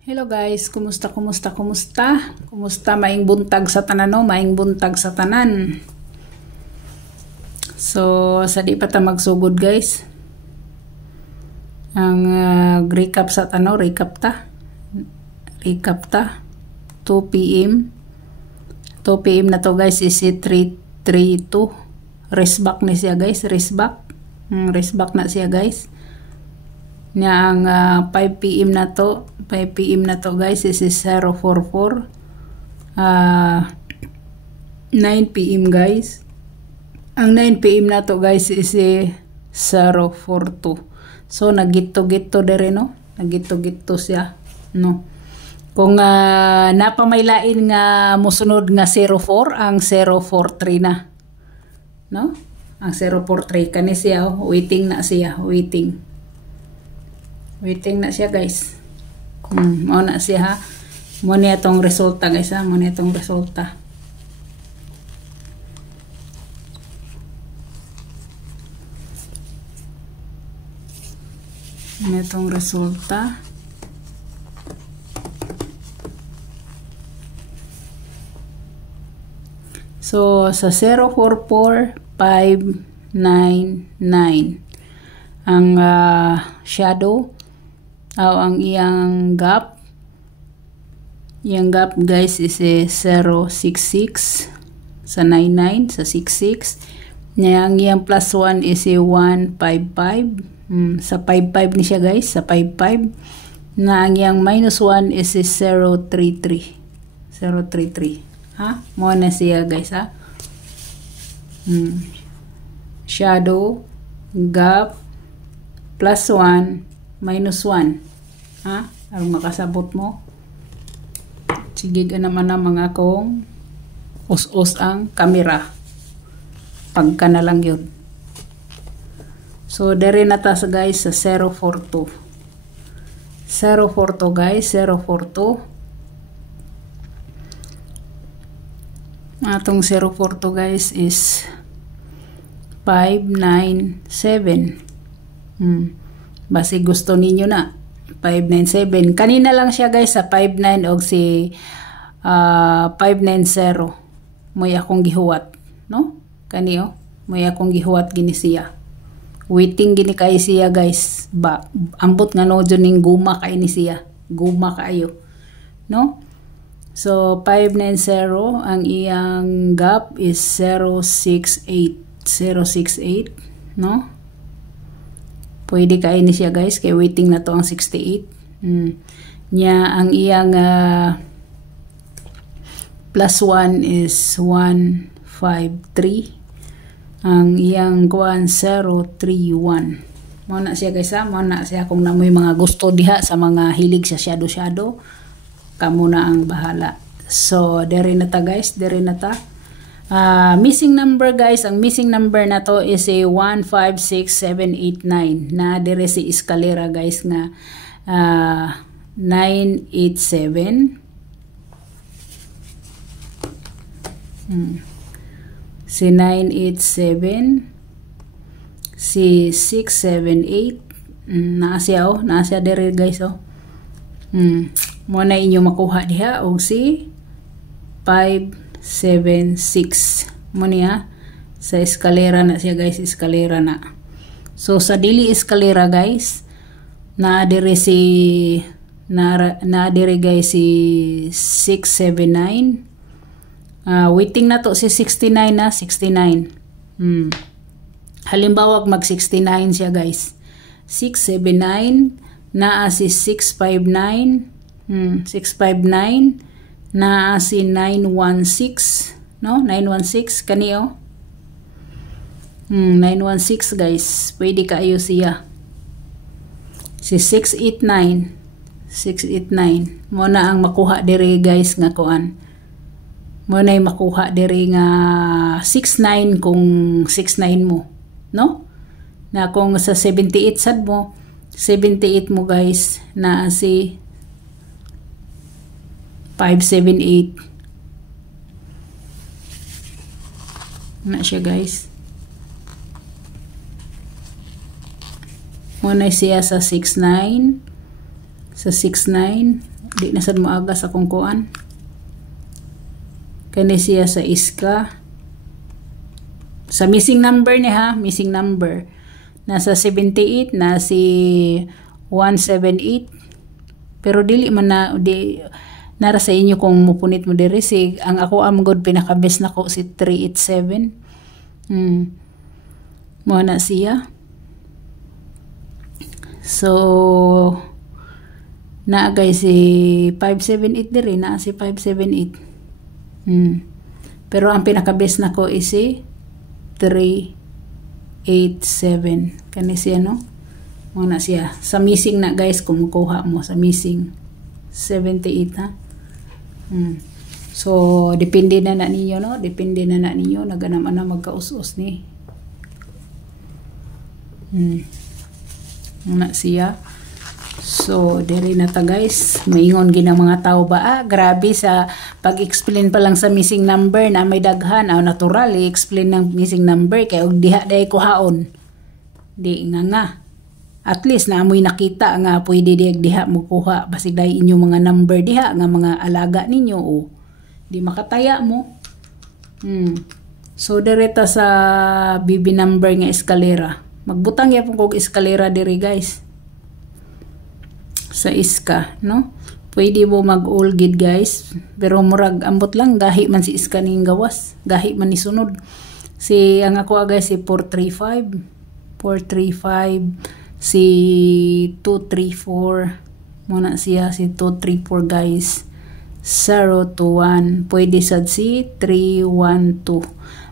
Hello guys, kumusta? Kumusta maing buntag sa tanan no? Maing buntag sa tanan. So, sa di pa ta magsugod guys. Ang recap sa tanaw, recap ta. 2 PM. 2 PM na to guys is 3:32. Rest back ni siya guys, rest back. Rest back na siya guys. Nya ang 5 PM na to, 5 PM na to guys is 044. 9 PM guys. Ang 9 PM na to guys is 042. So nagito-gito dere no, nagito-gito siya no. Kung napamailain nga mosunod nga 04, ang 043 na no. Ang 043 kani siya waiting na siya, waiting na siya guys. Mao na siya ha. Mo niya tong resulta guys ha. Mo niya tong resulta. Mo tong resulta. So sa 044599 ang shadow ang iyang gap guys is 066 sa 99 sa 66 nya ang iyang plus 1 is 155 sa 55 ni siya guys, sa 55 na ang iyang minus 1 is 033 ha mo na siya guys ha. Shadow gap plus 1 minus 1 ha, aron makasabot mo. Sige naman na mga kong us-us ang kamera pagka na lang yun. So dere na ta guys sa 042 guys, 042 atong 042 guys is 597. Basi gusto ninyo na 597. Kanina lang siya guys sa 59 og si 590. Moy akong gihuwat, no? Kaniyo, moy akong gihuwat gini siya. Waiting gini kay siya guys. Ambot nga no ning guma kay ni siya. Guma kayo, no? So 590 ang iyang gap is 068, no? Pwede kain ni siya guys, kay waiting na to ang 68. Nya ang iyang plus 1 is 153. Ang iyang 1031. Mo na siya guys ha, mo na siya kung namoy mga gusto diha sa mga hilig sa shadow. Kamo na ang bahala. So dere na ta guys, dere na ta. Missing number guys, ang missing number na to is a 156789 na dire si eskalera guys nga 987 si 987 si 678 naa siya dire guys mo na inyo makuha diha og si 576 mo niya sa eskalera na siya guys, eskalera na. So sa dili eskalera guys na dire guys si 679. Waiting na to si 69 na 69. Halimbawa mag 69 siya guys, 679 na si 659 659 na si 916 no, 916 kaniyo. 916 guys, pwede kaayo siya. Si 689 mo na ang makuha dire guys nga kuan. Mo na makuha dire nga 69 kung 69 mo, no? Na kung sa 78 sad mo, 78 mo guys na si 578 na siya guys. Muna siya sa 69 sa 69 Di na sad moaga sa kung kuan. Kani siya sa iska. Sa missing number ni ha, missing number. Nasa 78 na si 178. Pero dili man na nara sa inyo kung mupunit mo diri si ang ako am god pinaka-best nako si 387. Mo na siya. So na guys si 578 diri na si 578. Pero ang pinaka-best nako is si 387. Kani siya no? Mo na siya. Sa missing na guys kumukuha mo sa missing 78 ha. So depende na ninyo no, depende na ninyo naganam ana magkaus-us ni. Na siya. So diri na ta guys, maingon ginang mga tao ba grabe sa pag-explain pa lang sa missing number na may daghan natural i-explain ng missing number kay og diha day kuhaon. Di nga. At least na amoy nakita nga pwede diha mo kuha basig dai inyo mga number diha nga mga alaga ninyo o di makataya mo. So direta sa BB number nga eskalera. Magbutang yapon kog eskalera diri guys. Sa iska, no? Pwede mo mag-all gid guys. Pero murag ambot lang gahi man si iska ning gawas. Gahi man ni sunod. Si ang ako guys si 435. 435 si 234 muna siya si 234 guys 021 pwede sad si 312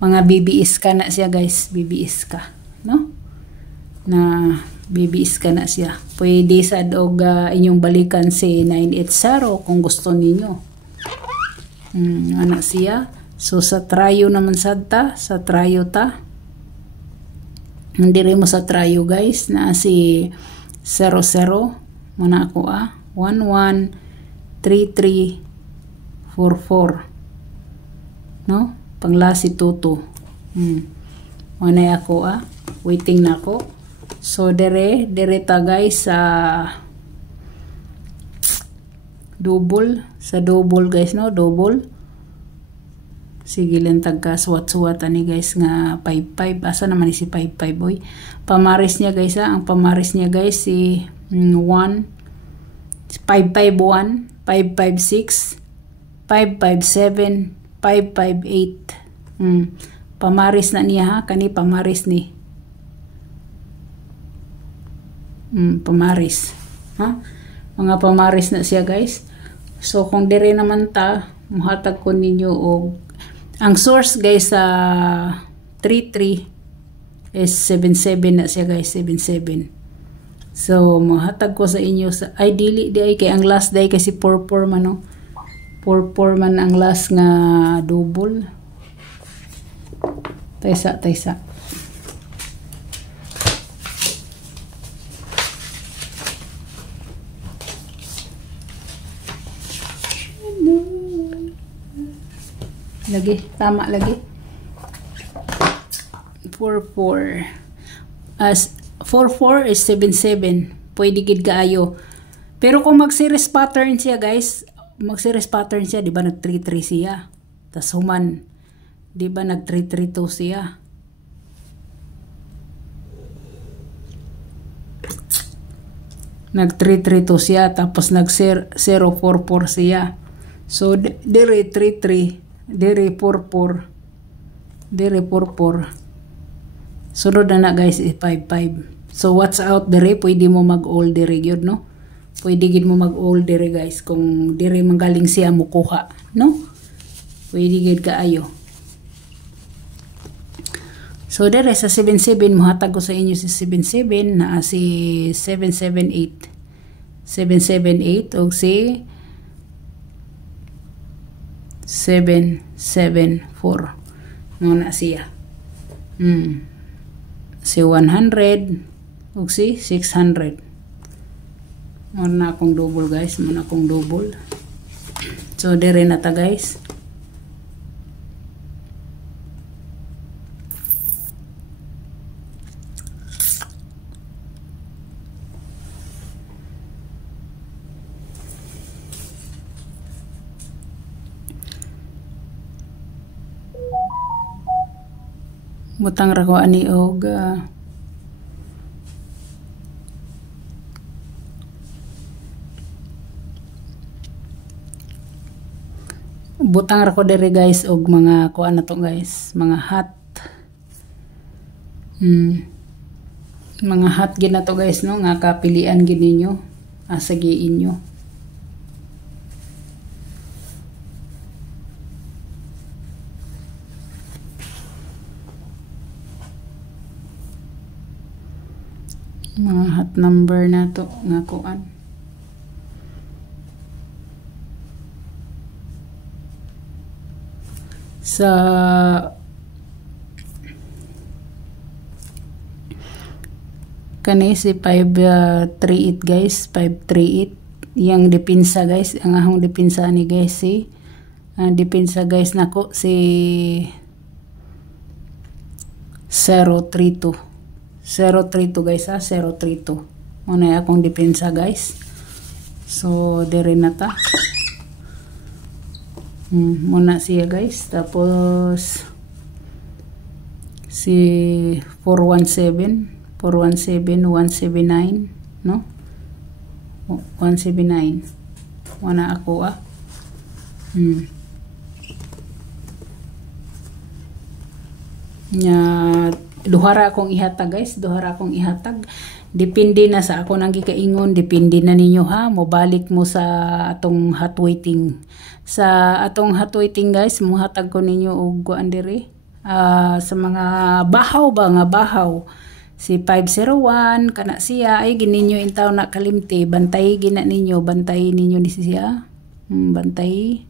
mga BBS ka na siya guys BBS ka no na BBS ka na siya pwede sad og inyong balikan si 980 kung gusto ninyo ana siya so sa trayo naman sad ta sa trayo ta Nandiri mo sa trayo guys na si 00 muna ako 113344 no pangla si tuto muna ako waiting na ako so dire ta guys sa double guys no double sige lang tagka suwat-suwat ani guys nga 55 asa naman si 55 boy pamaris niya guys ang pamaris niya guys si 551 556 557 558 pamaris na niya ha kani pamaris ni pamaris ha mga pamaris na siya guys so kung dire naman ta muhatag ko ninyo og ang source guys sa 33 is 77 na siya guys 77 so mahatag ko sa inyo sa ay dili di ay kay ang last day kasi 44 man no 44 man ang last nga double taysa lagi tama lagi 44 as 44 is 77 pwede gid kaayo pero kung mag series pattern siya guys mag series pattern siya di ba nag 33 siya tas human di ba nag 332 siya nag 332 siya tapos nag 044 siya so dire 33 dire 44 sunod na guys 55 so what's out dire pwede mo mag all dire gyud no pwede gid mo mag all dire guys kung dire manggaling siya mo kuha no pwede gid kaayo so dire sa 77 mohatag ko sa inyo si 77 na si 778 og si 774 muna siya si 100 ug si 600 muna akong double guys muna akong double so dire na ta guys Butang ra ko ani og butang ra ko diri guys og mga kuan na to guys, mga hot. Mga hot gid na to guys no, nga kapilian gid ninyo, asagiin nyo. Mga hot number na to nga kuan. Sa kani si 538 guys, 538 yang depensa guys, ang ahong depensa ni guys si depensa guys nako si 032 guys 032 muna akong depensa guys. So dire na ta muna siya guys. Tapos si 417 179 no, 179 wana ako nya duhara akong ihatag guys, duhara akong ihatag. Depende na sa ako nang gikaingon, depende na ninyo ha, mobalik mo sa atong hot waiting. Sa atong hot waiting guys, muhatag ko ninyo og kuan dire sa mga bahaw ba nga bahaw. Si 501 kana siya ay gininyo intaw na kalimti, bantay gina ninyo, bantay ninyo ni siya. Bantay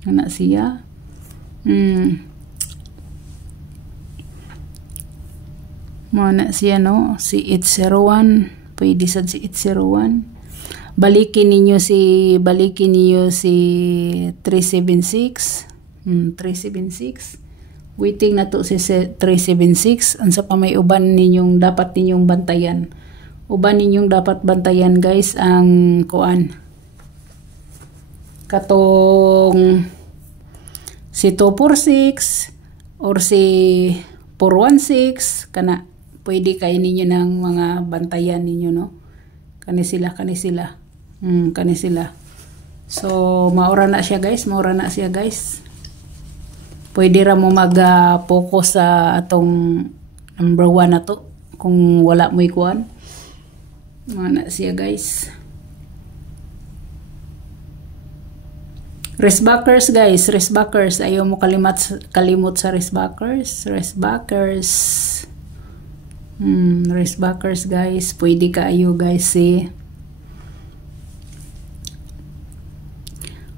kana siya. Mana siya no, si 801, pwede sad si 801. Balikin niyo si 376. 376. Waiting na to si 376. Ansa pa may uban ninyong dapat ninyong bantayan. Uban ninyong dapat bantayan guys ang kuan. Katong si 246 or si 416 kana pwede kay ninyo ng mga bantayan ninyo no. Kani sila. Kani sila. So maura na siya guys, Pwede ra mo mag-focus sa atong number 1 na to kung wala mo ikuan. Na siya guys. Restbackers guys, restbackers. Ayaw mo kalimot sa restbackers. Restbackers guys. Pwede ka ayo guys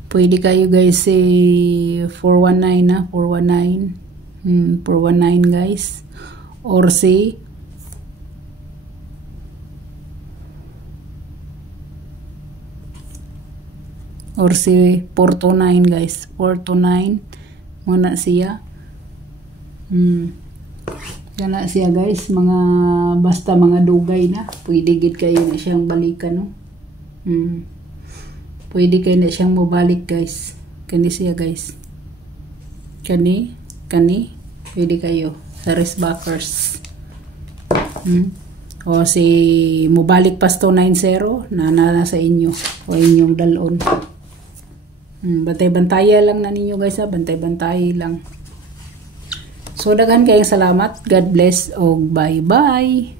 Pwede kayo guys 419 na, 419. 419 guys. Or si 429 guys. 429 muna siya. Kana siya guys, basta mga dugay na. Pwede gid kayo na siyang balikan no. Pwede kayo na siyang mabalik guys. Kani siya guys. Kani. Pwede kayo sa restbackers. O si mubalik pas 290 na sa inyo. O inyong dalon. Bantay-bantaya lang na ninyo guys ha. Bantay-bantay lang. So daghan kayong salamat. God bless o bye-bye.